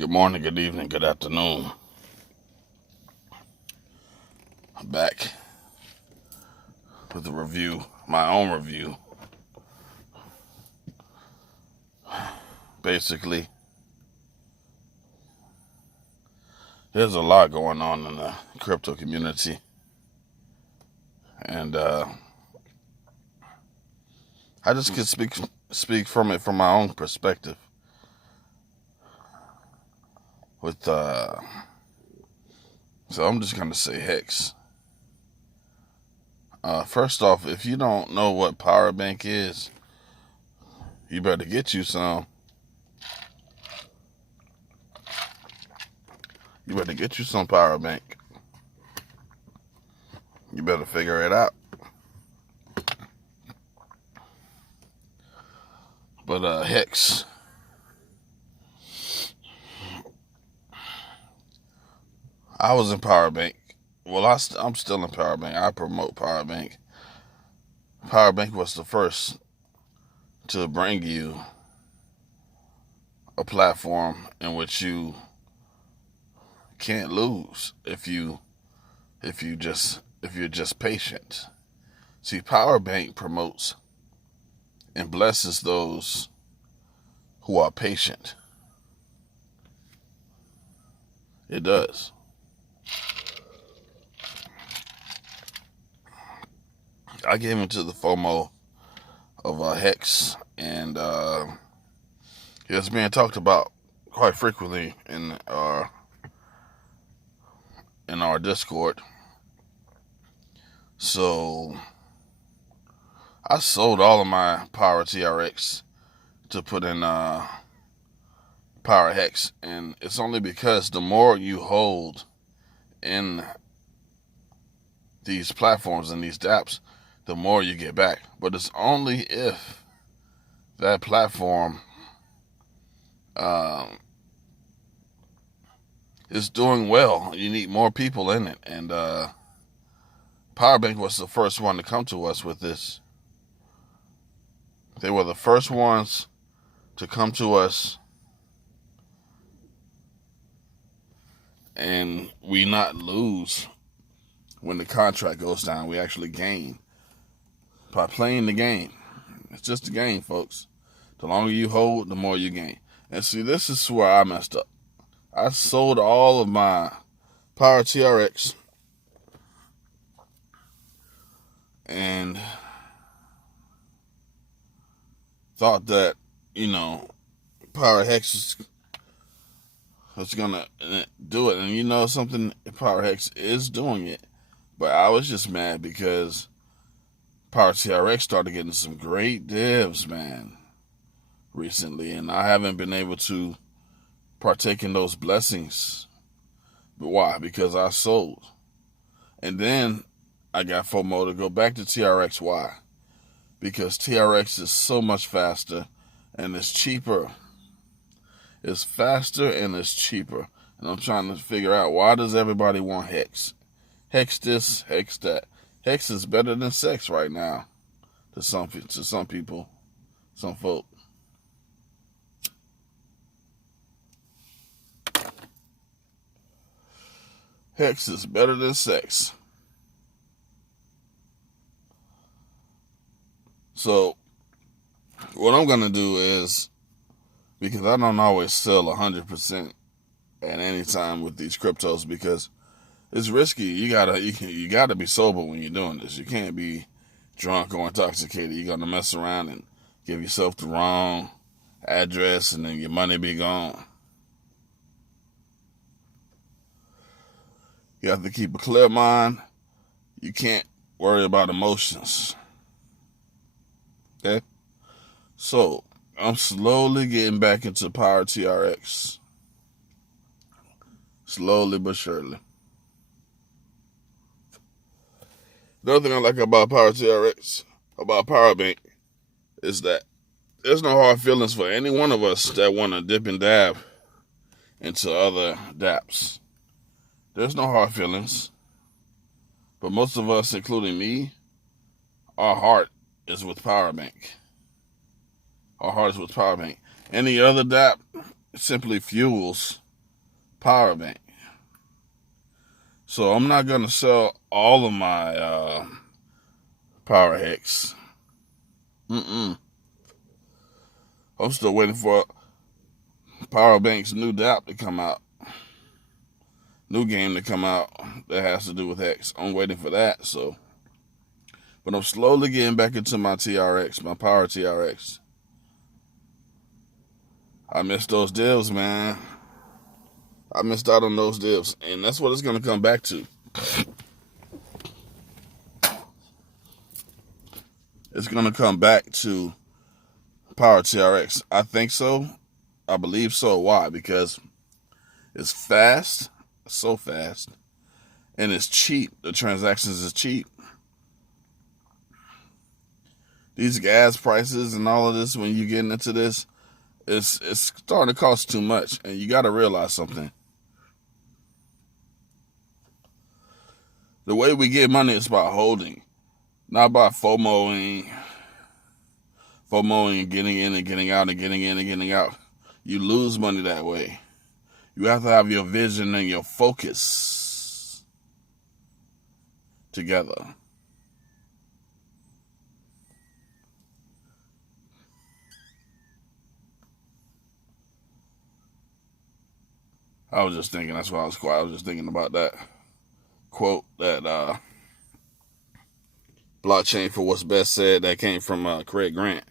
Good morning, good evening, good afternoon. I'm back with a review, my own review. Basically, there's a lot going on in the crypto community. And I just could speak from it from my own perspective. So I'm just gonna say hex. First off, if you don't know what Pyrabank is, you better get you some. You better get you some Pyrabank. You better figure it out. But hex. I was in Pyrabank. Well, I'm still in Pyrabank. I promote Pyrabank. Pyrabank was the first to bring you a platform in which you can't lose if you're just patient. See, Pyrabank promotes and blesses those who are patient. It does. I gave into the FOMO of hex, and it's being talked about quite frequently in our Discord. So I sold all of my Power TRX to put in Power Hex, and it's only because the more you hold in these platforms and these dApps, the more you get back. But it's only if that platform is doing well. You need more people in it, and Pyrabank was the first one to come to us with this. They were the first ones to come to us, and we not lose when the contract goes down. We actually gain by playing the game. It's just a game, folks. The longer you hold, the more you gain. And see, this is where I messed up. I sold all of my Power TRX and thought that, Power Hex was gonna do it. And something, Power Hex is doing it. But I was just mad because Power TRX started getting some great divs, man, recently. And I haven't been able to partake in those blessings. But why? Because I sold. And then I got FOMO to go back to TRX. Why? Because TRX is so much faster and it's cheaper. It's faster and it's cheaper. And I'm trying to figure out, why does everybody want Hex? Hex this, Hex that. Hex is better than sex right now to some people, some folk. Hex is better than sex. So what I'm gonna do is, because I don't always sell 100% at any time with these cryptos, because it's risky. You gotta be sober when you're doing this. You can't be drunk or intoxicated. You're gonna mess around and give yourself the wrong address, and then your money be gone. You have to keep a clear mind. You can't worry about emotions. Okay? So I'm slowly getting back into Power TRX. Slowly but surely. The other thing I like about Power TRX, about Pyrabank, is that there's no hard feelings for any one of us that want to dip and dab into other dApps. There's no hard feelings. But most of us, including me, our heart is with Pyrabank. Our heart is with Pyrabank. Any other dApp simply fuels Pyrabank. So I'm not going to sell all of my Power Hex. I'm still waiting for Pyrabank's new DApp to come out. New game to come out that has to do with Hex. I'm waiting for that, so. But I'm slowly getting back into my TRX, my Power TRX. I missed those deals, man. I missed out on those deals, and that's what it's going to come back to. It's going to come back to Power TRX. I think so. I believe so. Why? Because it's fast, so fast, and it's cheap. The transactions is cheap. These gas prices and all of this, when you're getting into this, it's starting to cost too much, and you got to realize something. The way we get money is by holding, not by FOMOing, getting in and getting out and getting in and getting out. You lose money that way. You have to have your vision and your focus together. I was just thinking, that's why I was quiet. I was just thinking about that quote that Blockchain for What's Best said that came from Craig Grant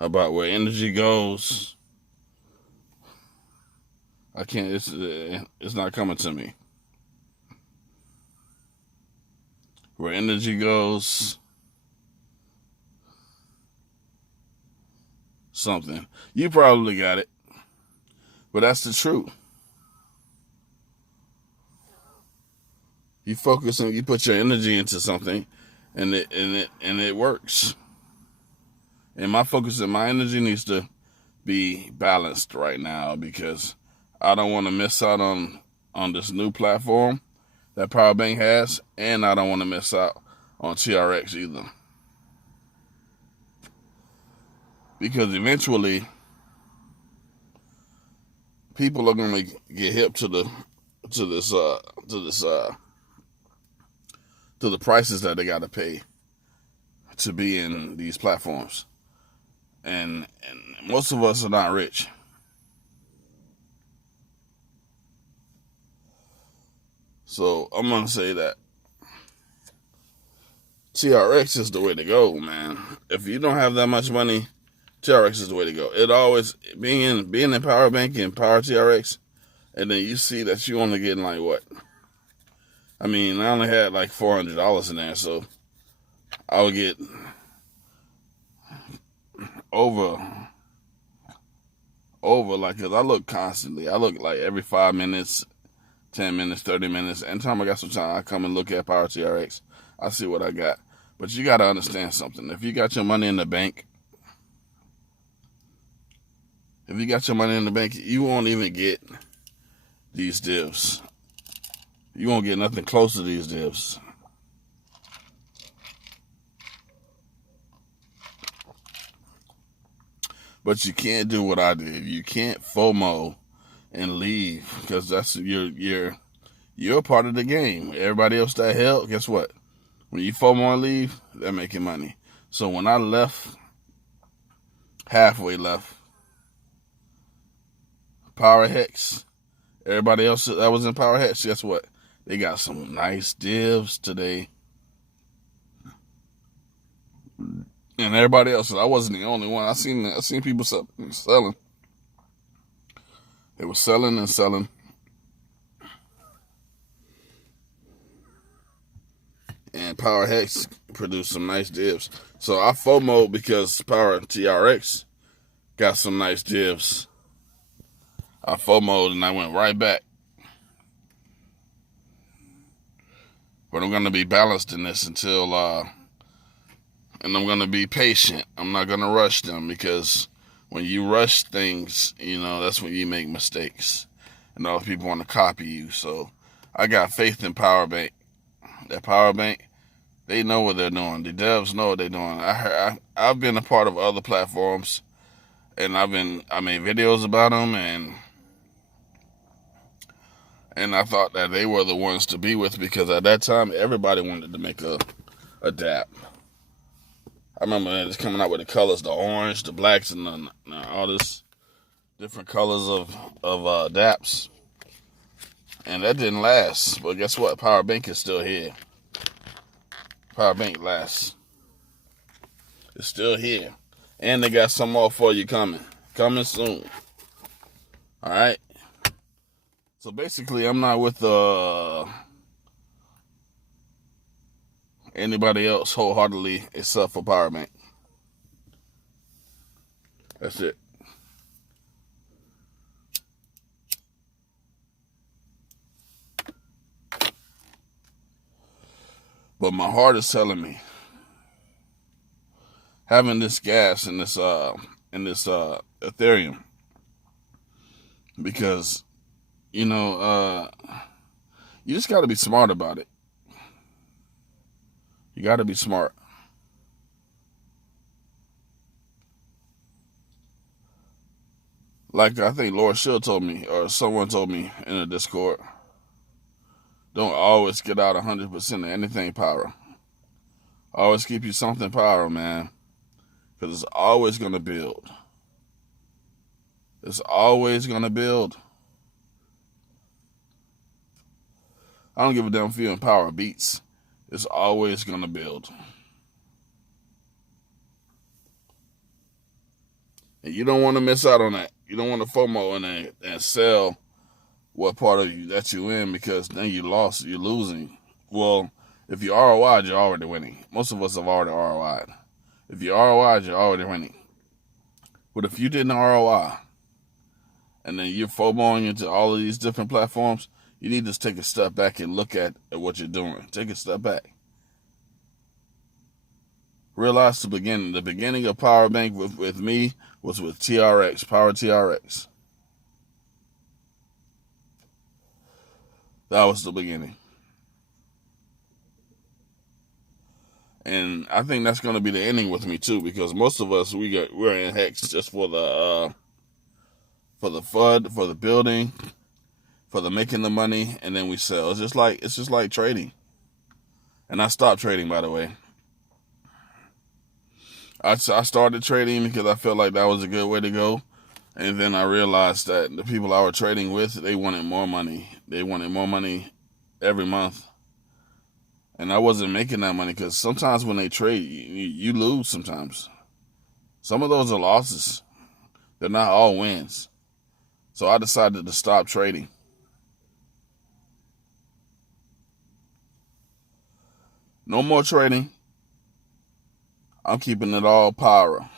about where energy goes. I can't, it's not coming to me. Where energy goes, something. You probably got it, but that's the truth. You focus and you put your energy into something, and it works. And my focus and my energy needs to be balanced right now, because I don't want to miss out on this new platform that Pyrabank has, and I don't want to miss out on TRX either. Because eventually people are going to get hip to the prices that they got to pay to be in these platforms. And most of us are not rich. So I'm going to say that TRX is the way to go, man. If you don't have that much money, TRX is the way to go. It always, being in Pyrabank and Power TRX, and then you see that you only getting like what? I mean, I only had like $400 in there, so I would get over, like, because I look constantly. I look like every 5 minutes, 10 minutes, 30 minutes. Anytime I got some time, I come and look at Power TRX. I see what I got. But you got to understand something. If you got your money in the bank, you won't even get these divs. You won't get nothing close to these divs. But you can't do what I did. You can't FOMO and leave, because that's you're a part of the game. Everybody else that held, guess what? When you FOMO and leave, they're making money. So when I left, halfway left, Power Hex, everybody else that was in Power Hex, guess what? They got some nice divs today. And everybody else, I wasn't the only one. I seen people selling. They were selling and selling. And Power Hex produced some nice divs. So I FOMO'd because Power TRX got some nice divs. I FOMO'd and I went right back. But I'm going to be balanced in this until, and I'm going to be patient. I'm not going to rush them, because when you rush things, that's when you make mistakes. And other people want to copy you. So I got faith in Pyrabank. That Pyrabank, they know what they're doing. The devs know what they're doing. I've been a part of other platforms, and I made videos about them, and And I thought that they were the ones to be with because at that time, everybody wanted to make a dApp. I remember just coming out with the colors, the orange, the blacks, and all this different colors of dApps. And that didn't last. But guess what? Pyrabank is still here. Pyrabank lasts. It's still here. And they got some more for you coming. Coming soon. Alright? So basically, I'm not with anybody else wholeheartedly except for Pyrabank. That's it. But my heart is telling me having this gas in this Ethereum, because you just got to be smart about it. You got to be smart. Like I think Laura Shield told me, or someone told me in the Discord, don't always get out 100% of anything Pyro. Always keep you something Pyro, man. Because it's always going to build. It's always going to build. I don't give a damn if you're in Power Beats. It's always going to build. And you don't want to miss out on that. You don't want to FOMO in it and sell what part of you that you in, because then you lost, you're losing. Well, if you ROI'd, you're already winning. Most of us have already ROI'd. If you ROI'd, you're already winning. But if you didn't ROI, and then you're FOMOing into all of these different platforms, you need to take a step back and look at what you're doing. Take a step back. Realize the beginning. The beginning of Pyrabank with me was with TRX, Power TRX. That was the beginning. And I think that's going to be the ending with me too, because most of us we're in Hex just for the FUD, for the building, for the making the money, and then we sell. It's just like trading. And I stopped trading, by the way. I started trading because I felt like that was a good way to go. And then I realized that the people I was trading with, they wanted more money. They wanted more money every month. And I wasn't making that money, because sometimes when they trade, you lose sometimes. Some of those are losses. They're not all wins. So I decided to stop trading. No more trading. I'm keeping it all Pyro.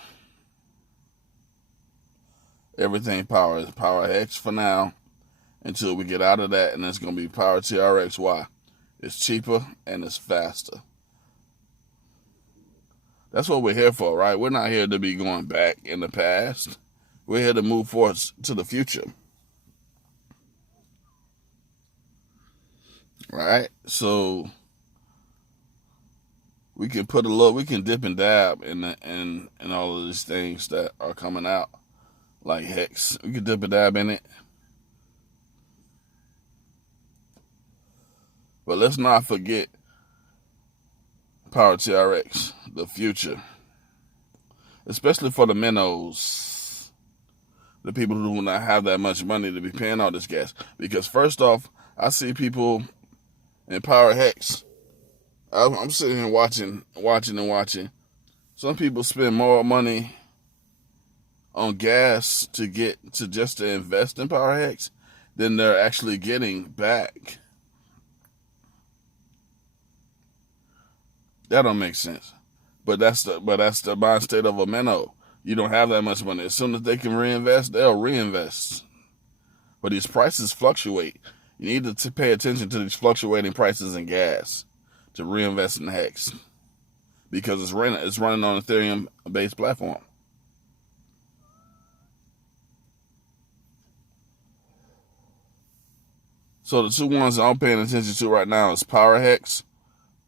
Everything Power is Power X for now, until we get out of that, and it's going to be Power TRX. Why? It's cheaper and it's faster. That's what we're here for, right? We're not here to be going back in the past. We're here to move forward to the future. Right? So we can we can dip and dab in all of these things that are coming out, like Hex. We can dip and dab in it. But let's not forget Power TRX, the future. Especially for the minnows, the people who do not have that much money to be paying all this gas. Because first off, I see people in Power Hex. I'm sitting here watching. Some people spend more money on gas to invest in Power Hex than they're actually getting back. That don't make sense. But that's the mind state of a minnow. You don't have that much money. As soon as they can reinvest, they'll reinvest. But these prices fluctuate. You need to pay attention to these fluctuating prices in gas to reinvest in Hex, because it's running on Ethereum-based platform. So the two ones that I'm paying attention to right now is Power Hex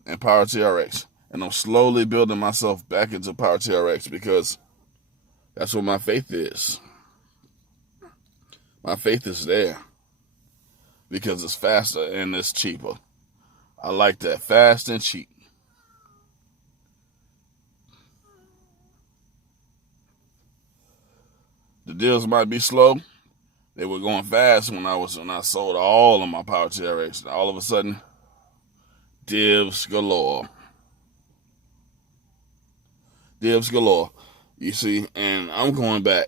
and Power TRX. And I'm slowly building myself back into Power TRX, because that's what my faith is. My faith is there. because it's faster and it's cheaper. I like that, fast and cheap. The deals might be slow. They were going fast when I sold all of my Power TRX. All of a sudden, divs galore. Divs galore. You see, and I'm going back.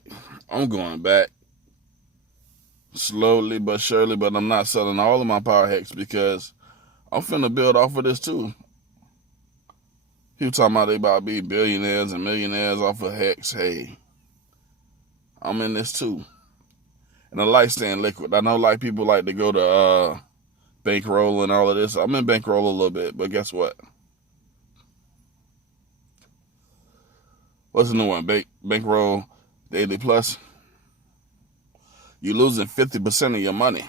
Slowly but surely, but I'm not selling all of my Power Hex because I'm finna build off of this too. People talking about they about to be billionaires and millionaires off of Hex. Hey, I'm in this too. And I like staying liquid. I know like people like to go to bankroll and all of this. I'm in bankroll a little bit, but guess what? What's the new one? Bankroll Daily Plus. You're losing 50% of your money.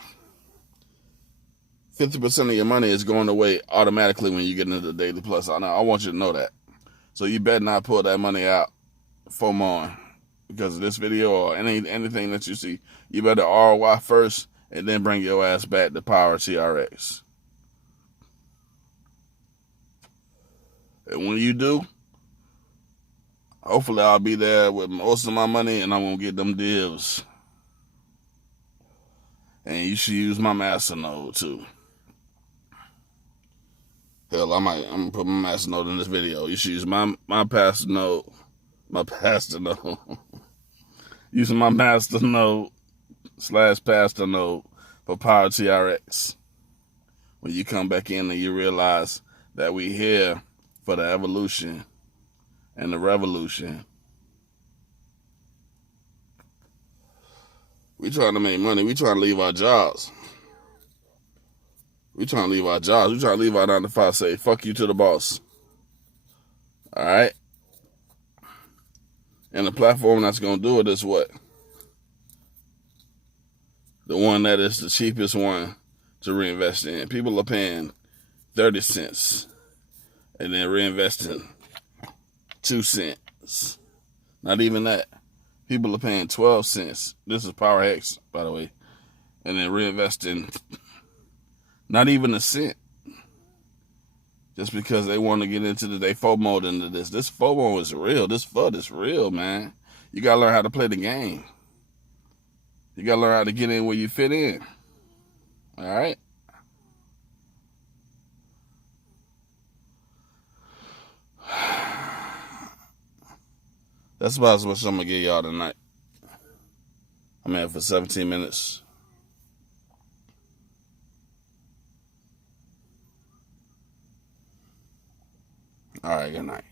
50% of your money is going away automatically when you get into the Daily Plus. I want you to know that. So you better not pull that money out FOMO because of this video or anything that you see. You better ROI first and then bring your ass back to Power TRX. And when you do, hopefully I'll be there with most of my money and I'm going to get them divs. And you should use my masternode too. Hell, I'm going to put my masternode in this video. You should use my masternode. My masternode. Using my masternode /masternode for Power TRX. When you come back in and you realize that we here for the evolution and the revolution. We trying to make money. We trying to leave our jobs. We trying to leave our 9 to 5. Say, fuck you to the boss. All right? And the platform that's going to do it is what? The one that is the cheapest one to reinvest in. People are paying 30 cents and then reinvesting 2 cents. Not even that. People are paying 12 cents. This is Power Hex, by the way. And then reinvesting not even a cent. Just because they want to get into they FOMO into this. This FOMO is real. This FUD is real, man. You got to learn how to play the game. You got to learn how to get in where you fit in. All right? That's about as much I'm going to give y'all tonight. I'm here for 17 minutes. All right, good night.